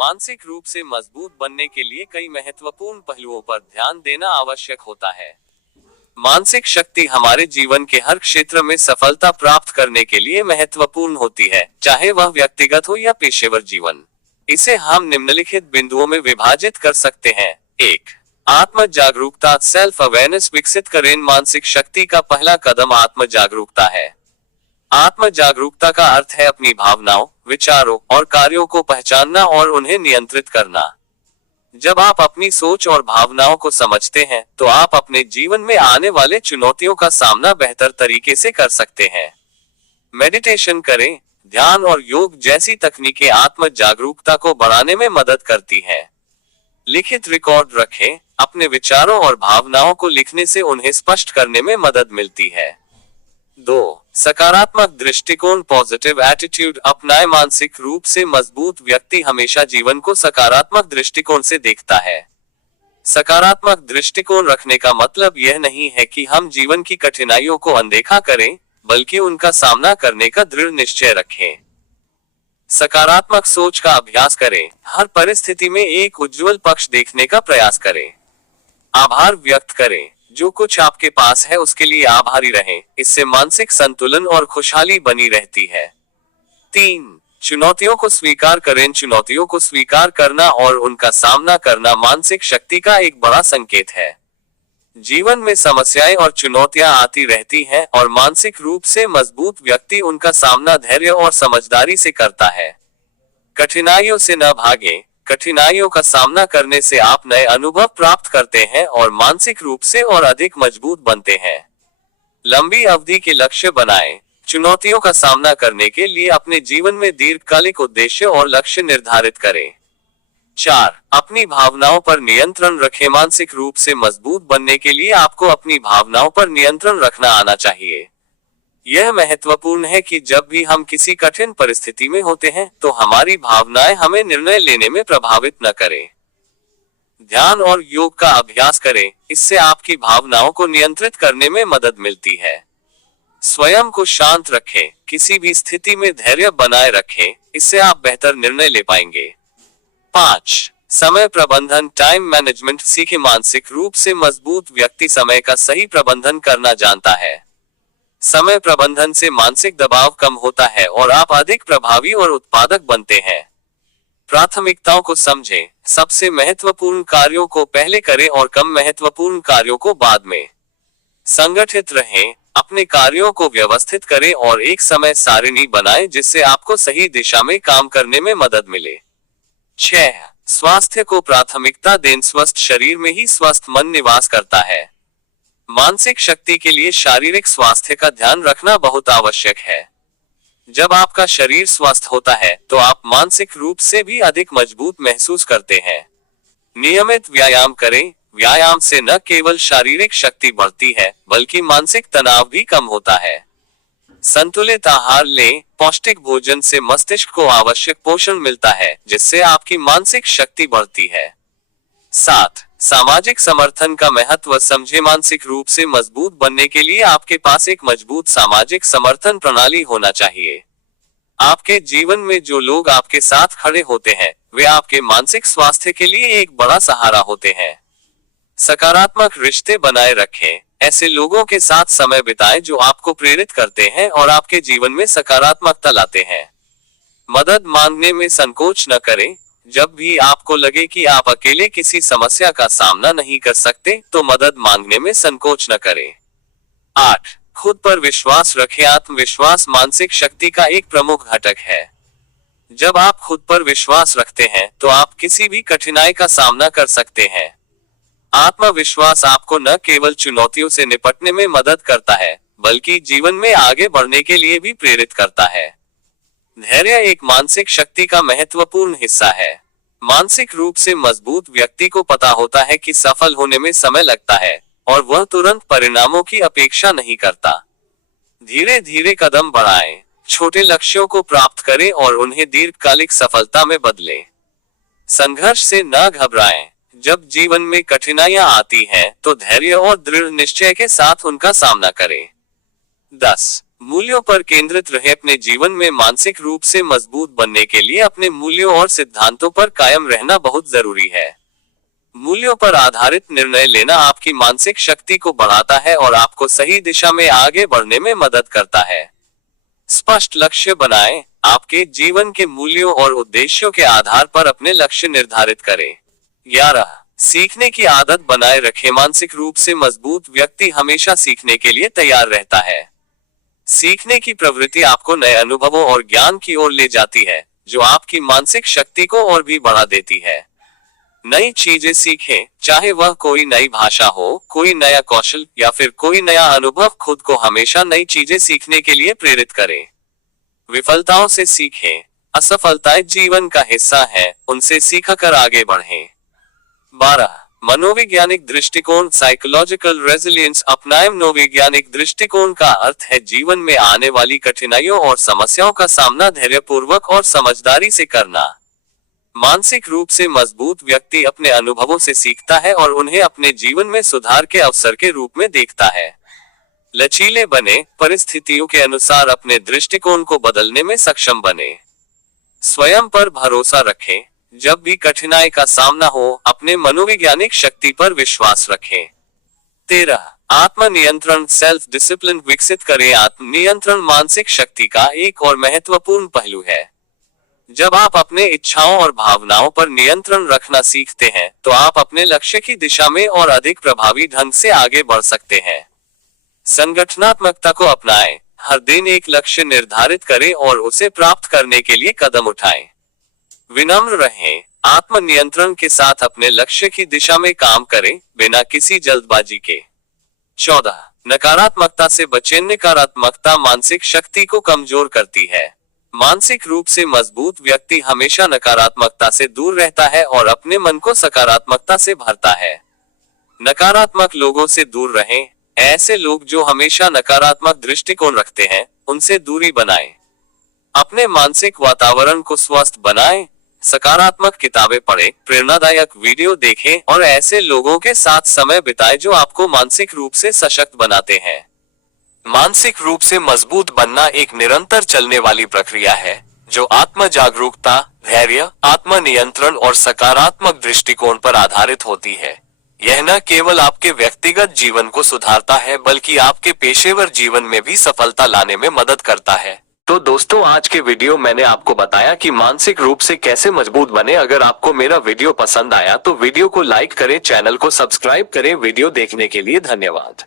मानसिक रूप से मजबूत बनने के लिए कई महत्वपूर्ण पहलुओं पर ध्यान देना आवश्यक होता है। मानसिक शक्ति हमारे जीवन के हर क्षेत्र में सफलता प्राप्त करने के लिए महत्वपूर्ण होती है, चाहे वह व्यक्तिगत हो या पेशेवर जीवन। इसे हम निम्नलिखित बिंदुओं में विभाजित कर सकते हैं। 1. आत्म जागरूकता, सेल्फ अवेयरनेस विकसित करें। मानसिक शक्ति का पहला कदम आत्म जागरूकता है। आत्म जागरूकता का अर्थ है अपनी भावनाओं, विचारों और कार्यों को पहचानना और उन्हें नियंत्रित करना। जब आप अपनी सोच और भावनाओं को समझते हैं, तो आप अपने जीवन में आने वाले चुनौतियों का सामना बेहतर तरीके से कर सकते हैं। मेडिटेशन करें। ध्यान और योग जैसी तकनीकें आत्म जागरूकता को बढ़ाने में मदद करती हैं। लिखित रिकॉर्ड रखें। अपने विचारों और भावनाओं को लिखने से उन्हें स्पष्ट करने में मदद मिलती है। 2. सकारात्मक दृष्टिकोण, पॉजिटिव एटीट्यूड अपनाएं। मानसिक रूप से मजबूत व्यक्ति हमेशा जीवन को सकारात्मक दृष्टिकोण से देखता है। सकारात्मक दृष्टिकोण रखने का मतलब यह नहीं है कि हम जीवन की कठिनाइयों को अनदेखा करें, बल्कि उनका सामना करने का दृढ़ निश्चय रखें। सकारात्मक सोच का अभ्यास करें। हर परिस्थिति में एक उज्जवल पक्ष देखने का प्रयास करें। आभार व्यक्त करें। जो कुछ आपके पास है उसके लिए आभारी रहें। इससे मानसिक संतुलन और खुशहाली बनी रहती है। 3. चुनौतियों को स्वीकार करें। चुनौतियों को स्वीकार करना और उनका सामना करना मानसिक शक्ति का एक बड़ा संकेत है। जीवन में समस्याएं और चुनौतियां आती रहती हैं, और मानसिक रूप से मजबूत व्यक्ति उनका सामना धैर्य और समझदारी से करता है। कठिनाइयों से न भागें। कठिनाइयों का सामना करने से आप नए अनुभव प्राप्त करते हैं और मानसिक रूप से और अधिक मजबूत बनते हैं। लंबी अवधि के लक्ष्य बनाएं। चुनौतियों का सामना करने के लिए अपने जीवन में दीर्घकालिक उद्देश्य और लक्ष्य निर्धारित करें। 4. अपनी भावनाओं पर नियंत्रण रखें। मानसिक रूप से मजबूत बनने के लिए आपको अपनी भावनाओं पर नियंत्रण रखना आना चाहिए। यह महत्वपूर्ण है कि जब भी हम किसी कठिन परिस्थिति में होते हैं, तो हमारी भावनाएं हमें निर्णय लेने में प्रभावित न करें। ध्यान और योग का अभ्यास करें। इससे आपकी भावनाओं को नियंत्रित करने में मदद मिलती है। स्वयं को शांत रखें। किसी भी स्थिति में धैर्य बनाए रखें। इससे आप बेहतर निर्णय ले पाएंगे। 5. समय प्रबंधन, टाइम मैनेजमेंट सीखें। मानसिक रूप से मजबूत व्यक्ति समय का सही प्रबंधन करना जानता है। समय प्रबंधन से मानसिक दबाव कम होता है और आप अधिक प्रभावी और उत्पादक बनते हैं। प्राथमिकताओं को समझें। सबसे महत्वपूर्ण कार्यों को पहले करें और कम महत्वपूर्ण कार्यों को बाद में। संगठित रहें। अपने कार्यों को व्यवस्थित करें और एक समय सारिणी बनाएं, जिससे आपको सही दिशा में काम करने में मदद मिले। 6. स्वास्थ्य को प्राथमिकता दें। स्वस्थ शरीर में ही स्वस्थ मन निवास करता है। मानसिक शक्ति के लिए शारीरिक स्वास्थ्य का ध्यान रखना बहुत आवश्यक है। जब आपका शरीर स्वस्थ होता है, तो आप मानसिक रूप से भी अधिक मजबूत महसूस करते हैं। नियमित व्यायाम करें। व्यायाम से न केवल शारीरिक शक्ति बढ़ती है, बल्कि मानसिक तनाव भी कम होता है। संतुलित आहार लें। पौष्टिक भोजन से मस्तिष्क को आवश्यक पोषण मिलता है, जिससे आपकी मानसिक शक्ति बढ़ती है। 7. सामाजिक समर्थन का महत्व समझे। मानसिक रूप से मजबूत बनने के लिए आपके पास एक मजबूत सामाजिक समर्थन प्रणाली होना चाहिए। आपके जीवन में जो लोग आपके साथ खड़े होते हैं, वे आपके मानसिक स्वास्थ्य के लिए एक बड़ा सहारा होते हैं। सकारात्मक रिश्ते बनाए रखें। ऐसे लोगों के साथ समय बिताएं जो आपको प्रेरित करते हैं और आपके जीवन में सकारात्मकता लाते हैं। मदद मांगने में संकोच न करें। जब भी आपको लगे कि आप अकेले किसी समस्या का सामना नहीं कर सकते, तो मदद मांगने में संकोच न करें। 8. खुद पर विश्वास रखें। आत्मविश्वास मानसिक शक्ति का एक प्रमुख घटक है। जब आप खुद पर विश्वास रखते हैं, तो आप किसी भी कठिनाई का सामना कर सकते हैं। आत्मविश्वास आपको न केवल चुनौतियों से निपटने में मदद करता है, बल्कि जीवन में आगे बढ़ने के लिए भी प्रेरित करता है। धैर्य एक मानसिक शक्ति का महत्वपूर्ण हिस्सा है। मानसिक रूप से मजबूत व्यक्ति को पता होता है कि सफल होने में समय लगता है, और वह तुरंत परिणामों की अपेक्षा नहीं करता। धीरे धीरे कदम बढ़ाएं। छोटे लक्ष्यों को प्राप्त करें और उन्हें दीर्घकालिक सफलता में बदलें। संघर्ष से न घबराएं। जब जीवन में कठिनाइयां आती हैं, तो धैर्य और दृढ़ निश्चय के साथ उनका सामना करें। 10. मूल्यों पर केंद्रित रहे। अपने जीवन में मानसिक रूप से मजबूत बनने के लिए अपने मूल्यों और सिद्धांतों पर कायम रहना बहुत जरूरी है। मूल्यों पर आधारित निर्णय लेना आपकी मानसिक शक्ति को बढ़ाता है और आपको सही दिशा में आगे बढ़ने में मदद करता है। स्पष्ट लक्ष्य बनाएं। आपके जीवन के मूल्यों और उद्देश्यों के आधार पर अपने लक्ष्य निर्धारित करें। 11. सीखने की आदत बनाए रखें। मानसिक रूप से मजबूत व्यक्ति हमेशा सीखने के लिए तैयार रहता है। सीखने की प्रवृत्ति आपको नए अनुभवों और ज्ञान की ओर ले जाती है, जो आपकी मानसिक शक्ति को और भी बढ़ा देती है। नई चीजें सीखें, चाहे वह कोई नई भाषा हो, कोई नया कौशल या फिर कोई नया अनुभव। खुद को हमेशा नई चीजें सीखने के लिए प्रेरित करें। विफलताओं से सीखें। असफलताएं जीवन का हिस्सा है, उनसे सीखकर आगे बढ़ें। 12. मनोवैज्ञानिक दृष्टिकोण। साइकोलॉजिकल रेजिलियंस अपनाएं। मनोवैज्ञानिक दृष्टिकोण का अर्थ है जीवन में आने वाली कठिनाइयों और समस्याओं का सामना धैर्यपूर्वक और समझदारी से करना। मानसिक रूप से मजबूत व्यक्ति अपने अनुभवों से सीखता है और उन्हें अपने जीवन में सुधार के अवसर के रूप में देखता है। लचीले बने, परिस्थितियों के अनुसार अपने दृष्टिकोण को बदलने में सक्षम बने। स्वयं पर भरोसा रखें। जब भी कठिनाई का सामना हो, अपने मनोवैज्ञानिक शक्ति पर विश्वास रखें। 13. आत्मनियंत्रण। सेल्फ डिसिप्लिन विकसित करें। आत्मनियंत्रण मानसिक शक्ति का एक और महत्वपूर्ण पहलू है। जब आप अपने इच्छाओं और भावनाओं पर नियंत्रण रखना सीखते हैं, तो आप अपने लक्ष्य की दिशा में और अधिक प्रभावी ढंग से आगे बढ़ सकते हैं। संगठनात्मकता को अपनाएं। हर दिन एक लक्ष्य निर्धारित करें और उसे प्राप्त करने के लिए कदम उठाएं। विनम्र रहें। आत्मनियंत्रण के साथ अपने लक्ष्य की दिशा में काम करें, बिना किसी जल्दबाजी के। 14. नकारात्मकता से बचें। नकारात्मकता मानसिक शक्ति को कमजोर करती है। मानसिक रूप से मजबूत व्यक्ति हमेशा नकारात्मकता से दूर रहता है और अपने मन को सकारात्मकता से भरता है। नकारात्मक लोगों से दूर रहें। ऐसे लोग जो हमेशा नकारात्मक दृष्टिकोण रखते हैं, उनसे दूरी बनाएं। अपने मानसिक वातावरण को स्वस्थ बनाएं। सकारात्मक किताबें पढ़ें, प्रेरणादायक वीडियो देखें और ऐसे लोगों के साथ समय बिताएं जो आपको मानसिक रूप से सशक्त बनाते हैं। मानसिक रूप से मजबूत बनना एक निरंतर चलने वाली प्रक्रिया है, जो आत्म जागरूकता, धैर्य, आत्मनियंत्रण और सकारात्मक दृष्टिकोण पर आधारित होती है। यह न केवल आपके व्यक्तिगत जीवन को सुधारता है, बल्कि आपके पेशेवर जीवन में भी सफलता लाने में मदद करता है। तो दोस्तों, आज के वीडियो मैंने आपको बताया कि मानसिक रूप से कैसे मजबूत बने। अगर आपको मेरा वीडियो पसंद आया तो वीडियो को लाइक करें, चैनल को सब्सक्राइब करें। वीडियो देखने के लिए धन्यवाद।